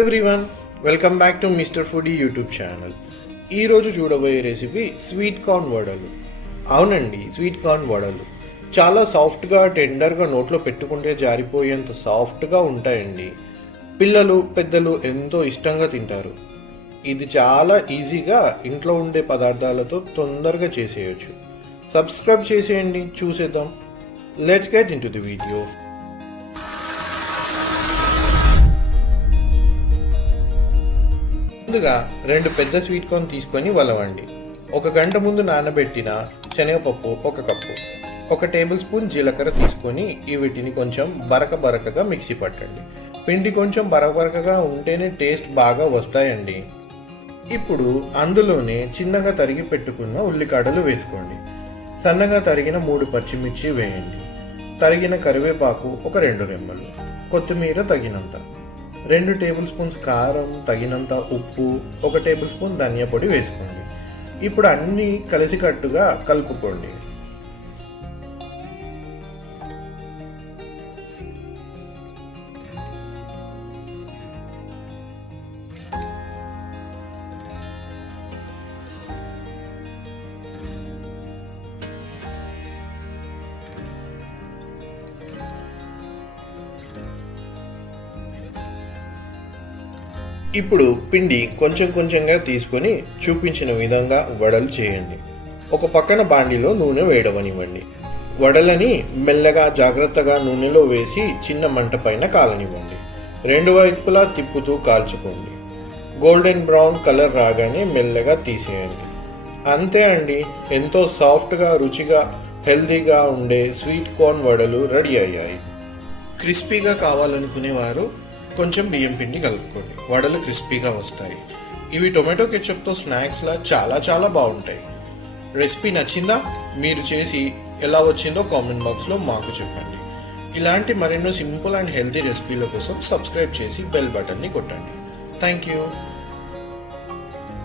Everyone, welcome back to mister foodie YouTube channel. ఈరోజు చూడబోయే recipe sweet corn వడలు. అవునండి, స్వీట్ కార్న్ వడలు చాలా సాఫ్ట్గా, టెండర్గా, నోట్లో పెట్టుకుంటే జారిపోయేంత సాఫ్ట్గా ఉంటాయండి. పిల్లలు, పెద్దలు ఎంతో ఇష్టంగా తింటారు. ఇది చాలా ఈజీగా ఇంట్లో ఉండే పదార్థాలతో తొందరగా చేసేయచ్చు. సబ్స్క్రైబ్ చేసేయండి, చూసేద్దాం. Let's get in to the video. ముందుగా 2 పెద్ద స్వీట్ కార్న్ తీసుకొని వలవండి. 1 గంట ముందు నానబెట్టిన శనగపప్పు 1 కప్పు, 1 టేబుల్ స్పూన్ జీలకర్ర తీసుకొని వీటిని కొంచెం బరకగా మిక్సీ పట్టండి. పిండి కొంచెం బరకగా ఉంటేనే టేస్ట్ బాగా వస్తాయండి. ఇప్పుడు అందులోనే చిన్నగా తరిగి పెట్టుకున్న ఉల్లికాడలు వేసుకోండి. సన్నగా తరిగిన 3 పచ్చిమిర్చి వేయండి. తరిగిన కరివేపాకు 2 రెమ్మలు, కొత్తిమీర తగినంత, 2 టేబుల్ స్పూన్స్ కారం, తగినంత ఉప్పు, 1 టేబుల్ స్పూన్ ధనియా పొడి వేసుకోండి. ఇప్పుడు అన్నీ కలిసికట్టుగా కలుపుకోండి. ఇప్పుడు పిండి కొంచెంగా తీసుకొని చూపించిన విధంగా వడలు చేయండి. ఒక పక్కన బాండిలో నూనె వేయడనివ్వండి. వడలని మెల్లగా జాగ్రత్తగా నూనెలో వేసి చిన్న మంట పైన కాలనివ్వండి. 2 వైపులా తిప్పుతూ కాల్చుకోండి. గోల్డెన్ బ్రౌన్ కలర్ రాగానే మెల్లగా తీసేయండి. అంతే అండి, ఎంతో సాఫ్ట్గా, రుచిగా, హెల్తీగా ఉండే స్వీట్ కార్న్ వడలు రెడీ అయ్యాయి. క్రిస్పీగా కావాలనుకునేవారు కొంచెం బియ్యం పిండి కలుపుకోండి. వడలు క్రిస్పీగా వస్తాయి. ఇవి టొమాటో కెచప్తో స్నాక్స్లా చాలా బాగుంటాయి. రెసిపీ నచ్చిందా? మీరు చేసి ఎలా వచ్చిందో కామెంట్ బాక్స్లో మాకు చెప్పండి. ఇలాంటి మరెన్నో సింపుల్ అండ్ హెల్తీ రెసిపీల కోసం సబ్స్క్రైబ్ చేసి బెల్ బటన్ని కొట్టండి. Thank you.